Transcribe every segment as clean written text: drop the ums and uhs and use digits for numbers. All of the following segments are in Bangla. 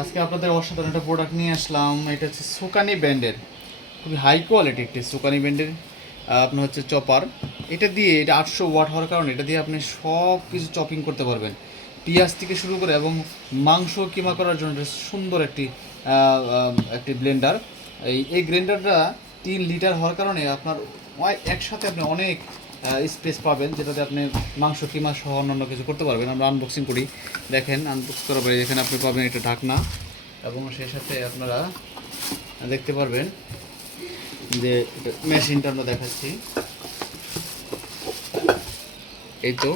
আজকে আপনাদের অসাধারণ একটা প্রোডাক্ট নিয়ে আসলাম। এটা হচ্ছে সুকানি ব্র্যান্ডের, খুবই হাই কোয়ালিটি একটি সুকানি ব্র্যান্ডের আপনার হচ্ছে চপার। এটা দিয়ে, এটা 800 ওয়াট হওয়ার কারণে এটা দিয়ে আপনি সব কিছু চপিং করতে পারবেন, পেঁয়াজ থেকে শুরু করে, এবং মাংস কিমা করার জন্য এটা সুন্দর একটি ব্লেন্ডার। এই গ্রাইন্ডারটা 3 লিটার হওয়ার কারণে আপনার একসাথে আপনি অনেক স্পেস পাবেন, যেটাতে আপনি মাংস কিমা সহ অন্যান্য কিছু করতে পারবেন। আমরা আনবক্সিং করি, দেখেন আনবক্স করার পরে এখানে আপনি পাবেন একটা ঢাকনা, এবং সেই সাথে আপনারা দেখতে পারবেন যে মেশিনটা আমরা দেখাচ্ছি। এই তো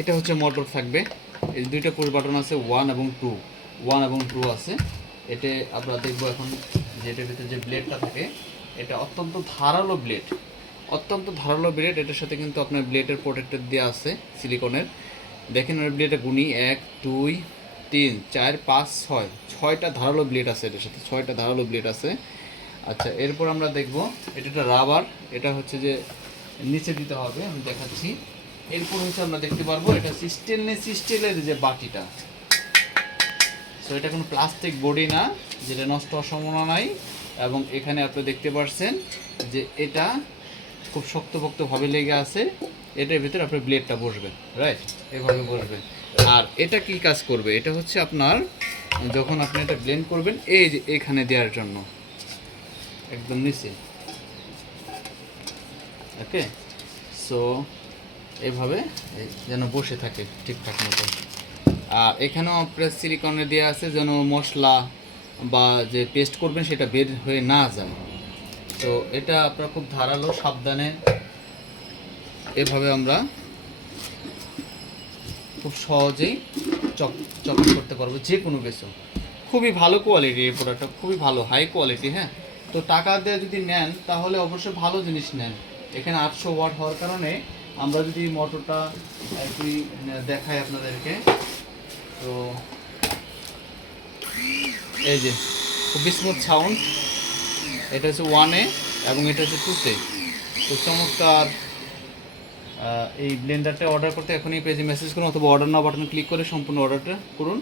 এটা হচ্ছে মোটর থাকবে, এই দুইটা পুশ বাটন আছে, 1 এবং 2 আছে। এতে আমরা দেখবো এখন যে এটার ভিতরে যে ব্লেডটা থাকে, এটা অত্যন্ত ধারালো ব্লেড, এটার সাথে কিন্তু আপনার ব্লেডের প্রোটেক্টর দেওয়া আছে সিলিকনের। দেখেন ওই ব্লেডের গুণী 1 2 3 4 5 6, 6টা ধারালো ব্লেড আছে, এটার সাথে 6টা ধারালো ব্লেড আছে। আচ্ছা, এরপর আমরা দেখব এটা একটা রাবার, এটা হচ্ছে যে নিচে দিতে হবে, আমি দেখাচ্ছি। এরপর হচ্ছে আমরা দেখতে পারবো এটা স্টেনলেস স্টিলের যে বাটিটা। সো এটা কোনো প্লাস্টিক বডি না, যেটা নষ্ট হওয়ার সম্ভাবনা নাই। এবং এখানে আপনি দেখতে পাচ্ছেন যে এটা খুব শক্তপোক্তভাবে লেগে আছে। এটার ভিতরে আপনার ব্লেডটা বসবে, রাইট, এভাবে বসবে। আর এটা কি কাজ করবে, এটা হচ্ছে আপনার যখন আপনি এটা ব্লেন্ড করবেন, এই যে এখানে দেওয়ার জন্য একদম নিচে, ওকে। সো এইভাবে যেন বসে থাকে ঠিকঠাক মতো। আর এখানেও আপনার সিলিকনে দেওয়া আছে যেন মশলা বা যে পেস্ট করবেন সেটা বের হয়ে না যায়। তো এটা আপনার খুব ধারালো, সাবধানে এভাবে আমরা খুব সহজেই চপিং করতে পারবো যে কোনো কিছু। খুবই ভালো কোয়ালিটি, এই প্রোডাক্টটা খুবই ভালো, হাই কোয়ালিটি। হ্যাঁ, তো টাকা দিয়ে যদি নেন তাহলে অবশ্যই ভালো জিনিস নেন। এখানে 800 ওয়াট হওয়ার কারণে আমরা যদি মোটরটা একটু দেখাই আপনাদেরকে, তো এই যে খুবই স্মুথ সাউন্ড। এটা হচ্ছে 1-এ এবং এটা হচ্ছে 2-তে। তো চমৎকার। এই ব্লেন্ডারটা অর্ডার করতে এখনই পেজে মেসেজ করুন, অথবা অর্ডার নাও বাটনে ক্লিক করে সম্পূর্ণ অর্ডারটা করুন।